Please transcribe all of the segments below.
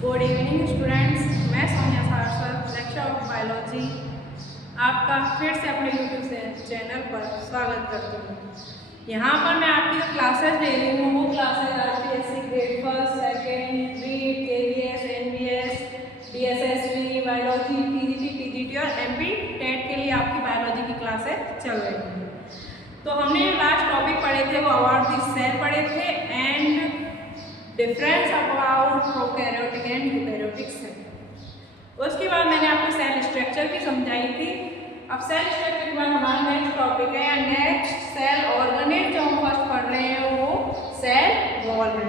Good evening students, मैं Sonia Saraswat, lecture of biology आपका फिर से अपने यूट्यूब चैनल पर स्वागत करती हूँ। यहाँ पर मैं आपकी जो क्लासेस दे रही हूँ वो classes RPSC grade first, second, REET, KVS, NVS, DSSB, biology, TGT, PGT और एमपी टेट के लिए आपकी बायोलॉजी की क्लासेस चल रही हैं। तो हमने लास्ट टॉपिक पढ़े थे वो अबाउट द सेल पढ़े थे and difference about prokaryotic and eukaryotic cell. उसके बाद मैंने आपको सेल स्ट्रक्चर भी समझाई थी। अब सेल स्ट्रक्चर के बाद हमारा नेक्स्ट टॉपिक है नेक्स्ट सेल ऑर्गेनेल जो हम फर्स्ट पढ़ रहे हैं वो सेल वॉल है।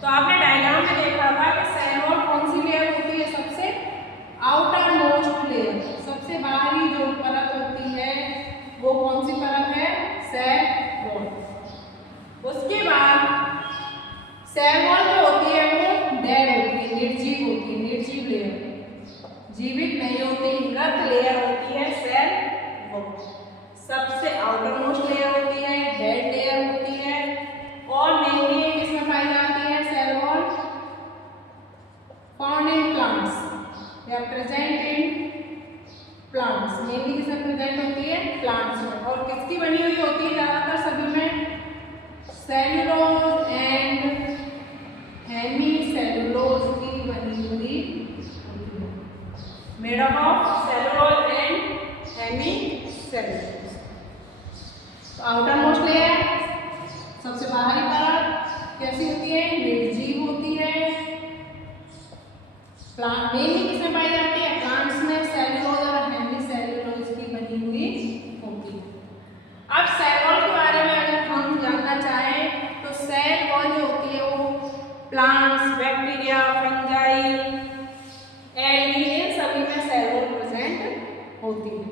तो आपने डायग्राम में देखा था कि सेल वॉल कौन सी लेयर होती है, सबसे आउटर मोस्ट लेयर, सबसे बाहरी जो परत होती है वो कौन सी परत है, सेल वॉल। उसके बाद सेल वॉल जो होती है वो डेड होती है, निर्जीव होती है, निर्जीव लेयर, जीवित नहीं होती, मृत लेयर होती है सेल वॉल। सबसे आउटर मोस्ट लेयर होती है, डेड लेयर होती है और मेनली किसमें पाई जाती है cell wall, found in plants या प्रेजेंट इन प्लांट्स। मेनली किसमें प्रेजेंट होती है, प्लांट्स में। और किसकी बनी हुई होती है ज्यादातर सभी में, सेल्यूलोज एंड हेमीसेल्यूलोज की बनी हुई, made up of cellulose and hemicellulose. तो आउटर मोस्ट लेयर सबसे बाहरी परत कैसी होती है, निर्जीव होती है। प्लांट मेनली किसमें पाई जाती है, प्लांट्स में सेल्यूलोज और हेमीसेल्यूलोज की बनी हुई होती है। अब सेल वॉल के बारे में अगर हम जानना चाहें तो सेल वॉल जो होती है वो प्लांट्स, बैक्टीरिया, फंजाई, एल्गी इन सभी में सेल वॉल प्रेजेंट होती है।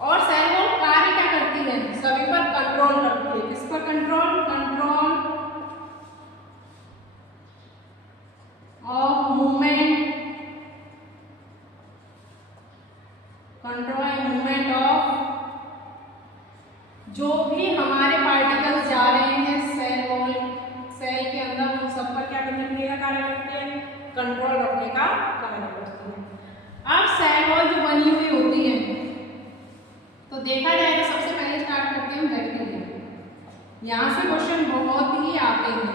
और सेल वॉल कार्य क्या करती है, सभी पर कंट्रोल करती है। किस पर control, control of movement, control and movement of जो भी हमारे पार्टिकल्स जा रहे हैं सेल वॉल, सेल के अंदर उन सब पर क्या करने का कार्य करती है, कंट्रोल रखने का कार्य करती है। अब सेल वॉल जो बनी हुई होती है तो देखा जाए तो सबसे पहले स्टार्ट करते हैं बैक्टीरिया। यहाँ से क्वेश्चन बहुत ही आते हैं।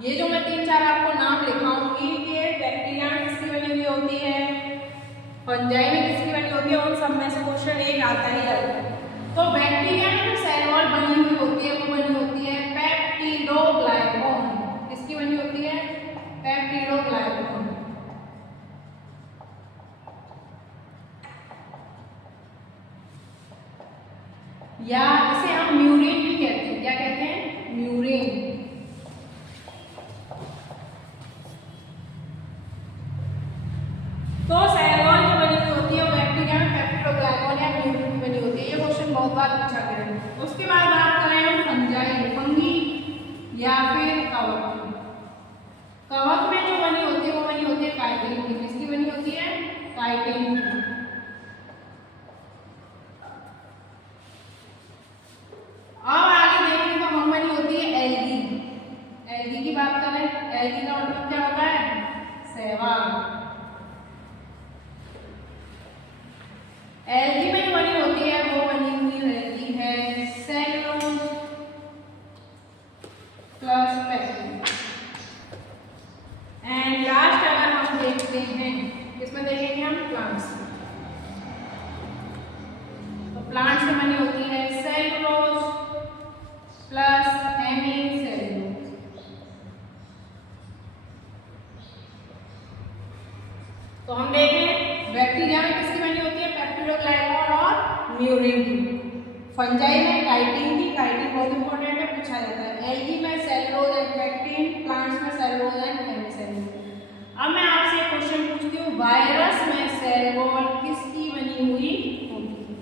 ये जो मैं 3-4 आपको नाम लिखाऊंगी कि बैक्टीरिया में किसकी बनी हुई होती है, फंजाई में किसकी बनी होती है, उन सब में से क्वेश्चन एक आता ही रहता है। तो बैक्टीरिया में जो सेल वॉल बनी हुई होती है वो बनी होती है पेप्टिडोग्लाइकॉन। किसकी बनी होती है, पेप्टिडोग्लाइकॉन। या इसे हम म्यूरिन भी कहते हैं। क्या कहते हैं, म्यूरिन। तो सेल वॉल जो बनी हुई होती है वो बैक्टीरिया में पेप्टिडोग्लाइकॉन या म्यूरिन की बनी होती है। ये क्वेश्चन बहुत बार पूछा गया है। उसके बाद बात करें हम फंजाई, फंगी या फिर कवक। कवक में जो बनी होती है वो बनी होती है काइटिन की। किसकी बनी होती है, काइटिन की। अब आगे देखें तो हम बनी होती है एल्गी। एल्गी की बात करें, एल्गी का मतलब क्या होता है, शैवाल। एल्गी में जो बनी होती है वो बनी हुई रहती है cellulose plus pectin. And last अगर हम देखते हैं, किसमें देखेंगे हम, प्लांट्स। तो प्लांट्स में बनी होती है सेल्यूलोज प्लस हेमीसेल्यूलोज। तो हम देखें बैक्टीरिया में किसकी बनी होती है, पेप्टिडोग्लाइकॉन और म्यूरिन की। फंजाई में काइटिन की, काइटिन बहुत इंपॉर्टेंट है, पूछा जाता है। एल्गी में सेल्यूलोज एंड पेक्टिन, प्लांट्स में सेल्यूलोज एंड हेमीसेल्यूलोज। अब मैं आपसे एक क्वेश्चन पूछती हूँ, वायरस में सेल वॉल किसकी बनी हुई होती है,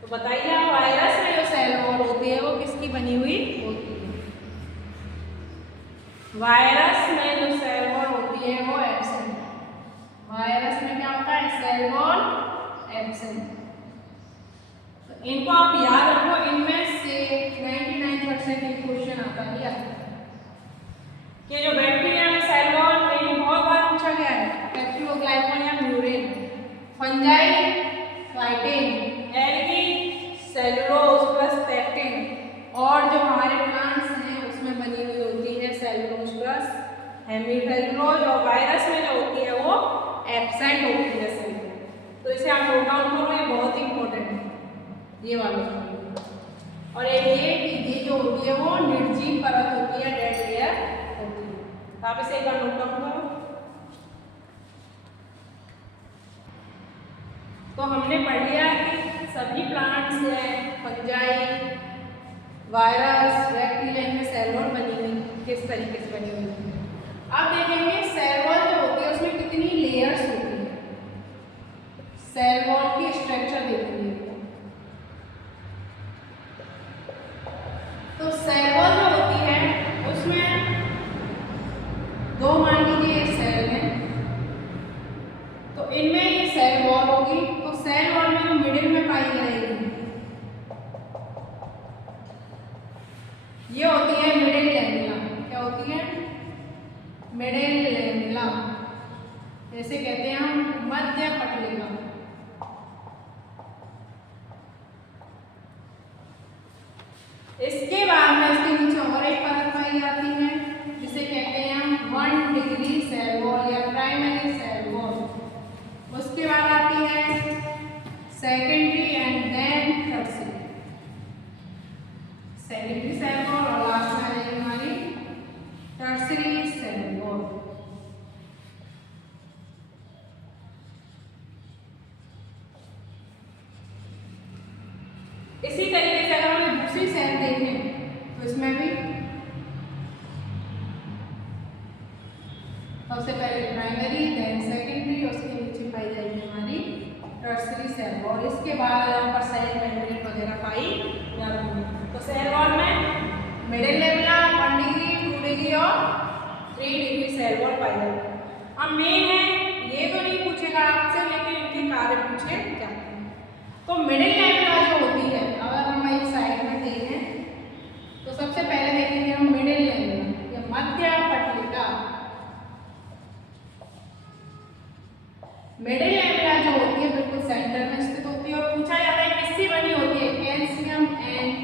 तो बताइए आप, वायरस में जो सेल वॉल होती है वो किसकी बनी हुई होती है। वायरस में जो सेल वॉल होती है वो एब्सेंट। वायरस में क्या होता है, सेल वॉल एब्सेंट। तो इनको आप याद रखो, इनमें से 99% क्वेश्चन आता ही आता है कि जो बैक्टीरिया में cell wall fungi chitin, algae cellulose plus pectin, और जो हमारे प्लांट्स हैं उसमें बनी हुई होती है सेलुलोज प्लस हेमीसेलुलोज, और वायरस में जो होती है वो एब्सेंट होती है सेलुलोज। तो इसे आप नोट डाउन करो, ये बहुत ही इंपॉर्टेंट है ये वाला। और ये जो होती है वो निर्जीव परत होती है, डेड लेयर होती है। तो आप इसे एक बार नोट डाउन करो। तो हमने पढ़ लिया कि सभी प्लांट्स हैं फंजाई, वायरस, बैक्टीरिया, इनमें सेल वॉल बनी हुई किस तरीके से बनी हुई है। अब देखेंगे सेल वॉल जो होती है उसमें कितनी लेयर्स होती है। सेल वॉल की स्ट्रक्चर देखेंगे। तो सेल वॉल जो होती है उसमें दो मान लीजिए सेल हैं, तो इनमें ये सेल वॉल होगी। तो सेल वॉल में जो मिडिल में पाई जाएगी ये होती है मिडिल लैमेला। क्या होती है? मिडिल लैमेला, जैसे कहते हैं हम मध्य पटलिका। इसके बाद में इसके नीचे और एक परत पाई जाती है जिसे कहते हैं हम 1 डिग्री सेल वॉल या प्राइमरी सेल वॉल। उसके बाद आती है secondary and then tertiary. Secondary cell wall और लास्ट में आ जाएगी हमारी टर्शियरी सेल वॉल। इसी तरीके से अगर हम दूसरी सेल देखें तो इसमें भी सबसे पहले प्राइमरी देन सेकेंडरी, उसके नीचे पाई जाएगी हमारी टर्शियरी सेल वॉल। इसके बाद यहाँ पर सेल मेम्ब्रेन वगैरह पाई जाती है। तो सेल वॉल में मिडिल लेवला 1 डिग्री, 2 डिग्री और 3 डिग्री सेल वॉल पाई जाती है। अब मेन है, ये तो नहीं पूछेगा आपसे, लेकिन इनके कार्य पूछे जाते हैं। तो मिडिल लेवला जो होती है, अगर हम एक साइड में देखें तो सबसे पहले देखेंगे हम मिडिल लेवला या मध्य पटलिका। मिडिल लेवला जो होती है बिल्कुल सेंटर में स्थित होती है और पूछा जाता है किससे बनी होती है? Calcium and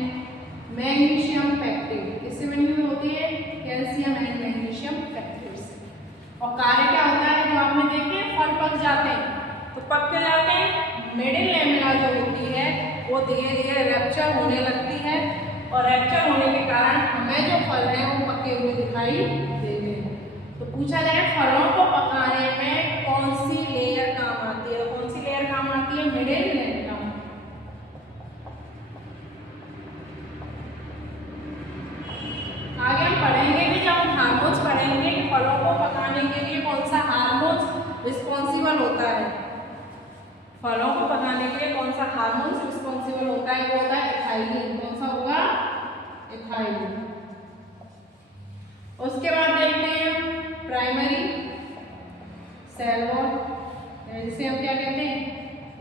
magnesium pectate. किससे बनी हुई होती है? कैल्शियम एंड मैग्नीशियम पेक्टेट से। और कार्य क्या होता है? जो आपने देखे फल पक जाते हैं, तो पक के जाते हैं। मिडिल लेमिना जो होती है वो धीरे धीरे रैप्चर होने लगती है, और रैप्चर होने के कारण हमें जो फल है वो पके हुए दिखाई देते हैं। तो पूछा जाए फलों को पकाने में कौन सी लेयर काम आती है? कौन सी लेयर काम आती है? Middle lamina. आगे हम पढ़ेंगे कि जब हम हार्मोन्स पढ़ेंगे कि फलों को पकाने के लिए कौन सा हार्मोन्स रिस्पॉन्सिबल होता है। फलों को पकाने के लिए कौन सा हार्मोन रिस्पॉन्सिबल होता है? वो होता है एथाइलिन। कौन सा होगा? एथाइलिन। उसके बाद देखते हैं प्राइमरी सेल वॉल, जिसे हम क्या कहते हैं?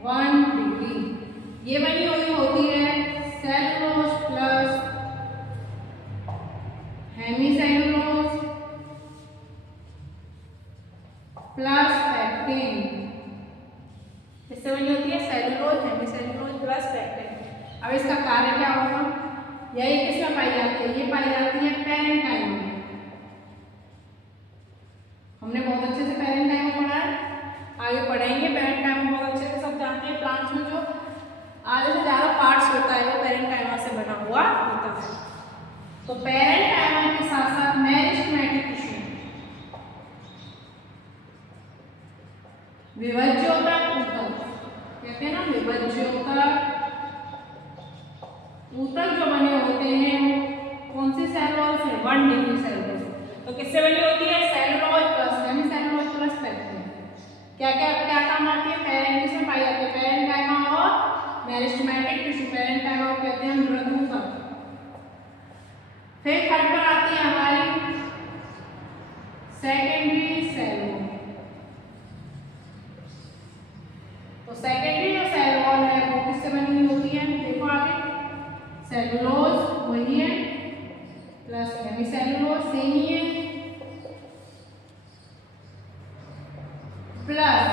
1 डिग्री। ये बनी हुई होती है cellulose plus hemicellulose plus pectin. इससे बनी होती है सेलुलोज, हेमीसेलुलोज प्लस पेक्टिन। अब इसका कार्य क्या होगा? यही किसमें पाई जाती है? ये पाई जाती है पेरेंकाइमा में। हमने बहुत अच्छे से पेरेंकाइमा पढ़ा है, आगे पढ़ेंगे। पेरेंकाइमा बहुत अच्छे से सब जानते हैं। प्लांट्स में जो आधे से ज़्यादा पार्ट्स होता है वो पेरेंकाइमा से बना हुआ होता है। तो पेरेंकाइमा के साथ साथ मेरिस्टेमेटिक टिश्यू, विभज्योतक ऊतक, कहते हैं ना विभज्योतक ऊतक जो बने होते हैं कौन सी सेल वॉल से? 1 डिग्री सेल वॉल। तो किससे बनी होती है? Cellulose plus hemicellulose plus pectin. क्या क्या क्या काम आती है? पेरेंकिस में पाई जाती है पेरेंकाइमा और मेरिस्टेमेटिक टिश्यू। पेरेंकाइमा को कहते हैं मृदूतक। फिर थर्ड पर आती है हमारी सेकेंडरी सेल वॉल। तो सेकेंडरी जो सेल वॉल है वो किससे बनी हुई होती है? देखो आगे, सेलुलोज वही है प्लस हेमीसेलुलोज सेम ही है प्लस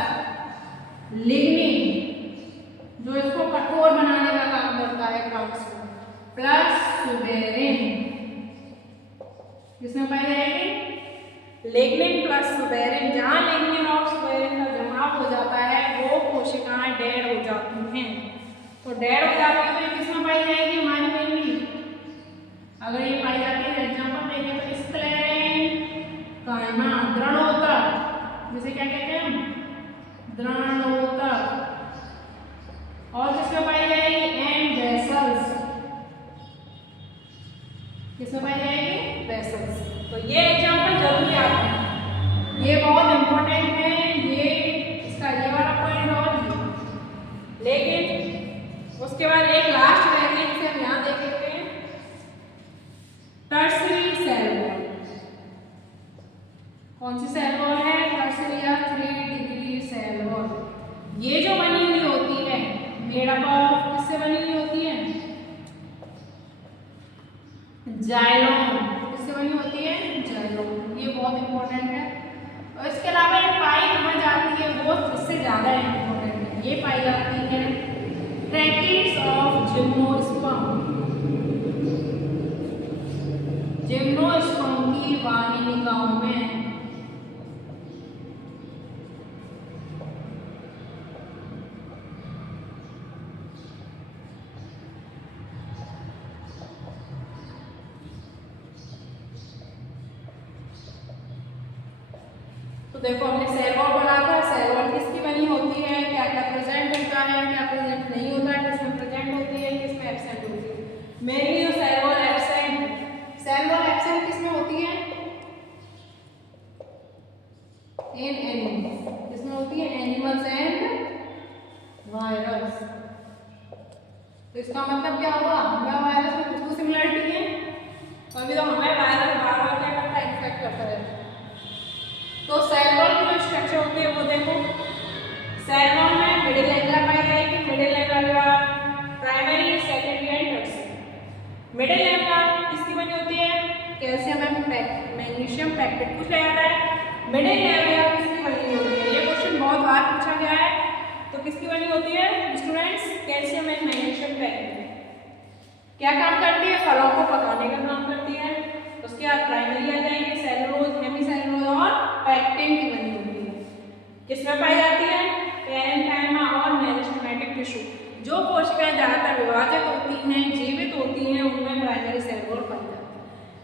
लिग्निन किसमें पाई जाएगी? Lignin plus suberin. जहाँ लिग्निन और सुबेरिन का जमाव हो जाता है वो कोशिकाएं डेड हो जाती हैं। तो डेड हो जाती है तो ये किसमें पाई जाएगी हमारी बेबी? अगर ये पाई जाती है एग्जाम्पल देंगे तो स्क्लेरेंकाइमा दृढ़ोतक, जिसे क्या कहते हैं हम? दृढ़ोतक। और किसमें पाई जाएगी? And vessels. किसमें पाई जाएगी? वेसल्स। तो ये एग्जाम्पल जरूर याद रखना, ये बहुत इंपॉर्टेंट है, ये इसका ये वाला पॉइंट और लेकिन उसके बाद एक लास्ट वेरिएंट से हम यहाँ देख लेते हैं, टर्सरी सेल वॉल। कौन सी सेल वॉल है? टर्सरी या 3 डिग्री सेल वॉल। ये जो बनी हुई होती है मेड अप ऑफ, किससे बनी हुई होती है? जाइलोन। किससे बनी होती है? जाइलोन। ये बहुत इंपॉर्टेंट है। और इसके अलावा एक पाई कहाँ जाती है वो इससे ज़्यादा इंपॉर्टेंट है, ये पाई जाती है ट्रैकिड्स ऑफ जिम्नोस्पर्म। जिम्नोस्पर्म की वाहिनिकाओं में। तो देखो हमने सेल वॉल पढ़ा था, सेल वॉल किसकी बनी होती है, क्या क्या प्रेजेंट होता है, क्या प्रेजेंट नहीं होता है, किसमें प्रेजेंट होती है, किसमें एब्सेंट होती है। मेनली जो cell wall absent, cell wall absent किसमें होती है? In animals. किसमें होती है? Animals and virus. तो इसका मतलब क्या हुआ? हमें वायरस में कुछ तो सिमिलरिटी है, कभी तो हमें वायरस बार बार क्या करता है? इन्फेक्ट करता है। तो सेल वॉल की जो स्ट्रक्चर होती है वो देखो, सेल वॉल में मिडिल लेवल पाई जाएगी, middle level primary, secondary and tertiary. Middle level किसकी बनी होती है? Calcium and magnesium pectate. कुछ ले आता है मिडिल लेवल किसकी बनी होती है? ये क्वेश्चन बहुत बार पूछा गया है। तो किसकी बनी होती है students? Calcium and magnesium pectate. क्या काम करती है? फलों को पकाने का काम करती है। उसके बाद प्राइमरी आ जाएंगे, सेलुलोज, हेमीसेलुलोज और पैक्टिन की बनी होती है। किसमें पाई जाती है? पैरेन्काइमा और मेरिस्टेमेटिक टिश्यू। जो कोशिकाएं ज्यादातर विभाजित होती हैं, जीवित होती हैं, उनमें प्राइमरी सेल वॉल पाई जाती है।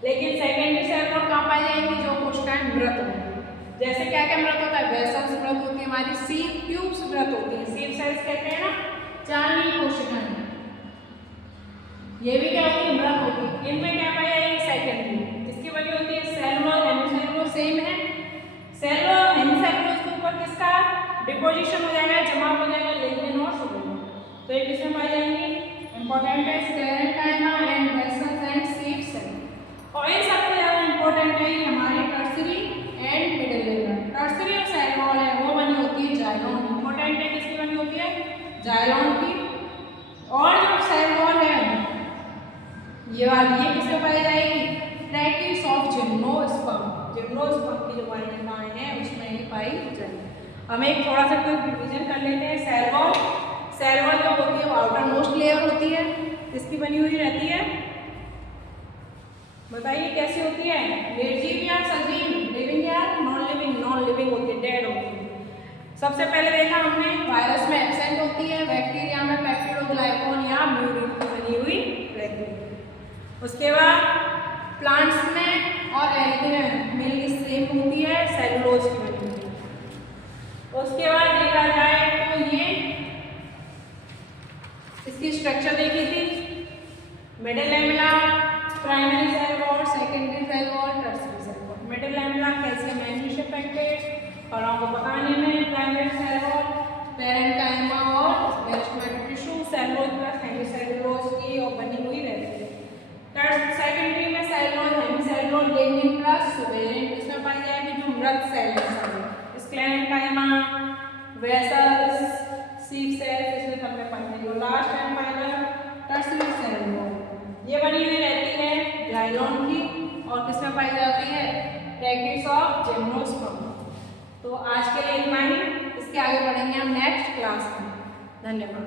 लेकिन सेकेंडरी सेल वॉल कहाँ पाई जाएंगी? जो कोशिकाएं मृत होंगी। जैसे क्या क्या मृत होता है? वेसल्स मृत होती है, हमारी सीव ट्यूब्स मृत होती है। सीव सेल्स कहते हैं ना, चालनी कोशिकाएं, ये भी क्या होती है? मृत होती है। इनमें क्या पाई जाएगी? सेकेंडरी। किसकी बनी होती है? सेलुलोज, हेमीसेलुलोज सेम है। सेलुलोज, हेमीसेलुलोज के ऊपर किसका डिपोजिशन हो जाएगा, जमा हो जाएगा? लिग्निन और सुबेरिन। तो ये किसमें पाई जाएंगी? इंपॉर्टेंट है sclerenchyma and vessels and sieve cell. और इन सबसे ज्यादा इंपॉर्टेंट है हमारे tertiary and middle level. Tertiary और सेल वॉल है वो बनी होती है जाइलोन। इंपॉर्टेंट है किसकी बनी होती है? जाइलोन की। और जो सेल वॉल है ये वाली, ये किसमें पाई जाएगी? Tracheids of gymnosperm. जिम्नोस्पर्म की जो वाहिनिकाएं हैं उसमें ही पाई जाएगी। हम एक थोड़ा सा क्विक रिवीजन कर लेते हैं। सेल वॉल, सेल वॉल जो होती है वो आउटर मोस्ट लेयर होती है, इसकी बनी हुई रहती है। बताइए कैसी होती है? निर्जीव या सजीव, लिविंग या नॉन लिविंग? नॉन लिविंग होती है, डेड होती है। सबसे पहले देखा हमने वायरस में एब्सेंट होती है, बैक्टीरिया में पेप्टिडोग्लाइकॉन या म्यूरिन की बनी हुई रहती है। उसके बाद प्लांट्स में और एल्गी में मेनली सेम होती है, सेलुलोज की बनी होती है। उसके बाद देखा जाए तो ये इसकी स्ट्रक्चर देखी थी, middle lamella, primary cell wall, secondary cell wall, tertiary cell wall. Middle lamella calcium magnesium pectate, फलों को पकाने में, प्राइमरी सेल वॉल, पैरेन्काइमा और meristematic tissue, cellulose plus hemicellulose की और बनी हुई रहती है। सेकेंडरी में cellulose, hemicellulose, lignin plus suberin इसमें पाई जाएगी जो मृत सेल है। स्क्लेरेंकाइमा, वेसल्स, सीव सेल्स इसमें सबसे पहले जो last and final tertiary cell wall ये बनी हुई रहती है जाइलोन की और किसमें पाई जाती है? Tracheids of gymnosperm. तो आज के लिए इतना ही, इसके आगे बढ़ेंगे हम नेक्स्ट क्लास में। धन्यवाद।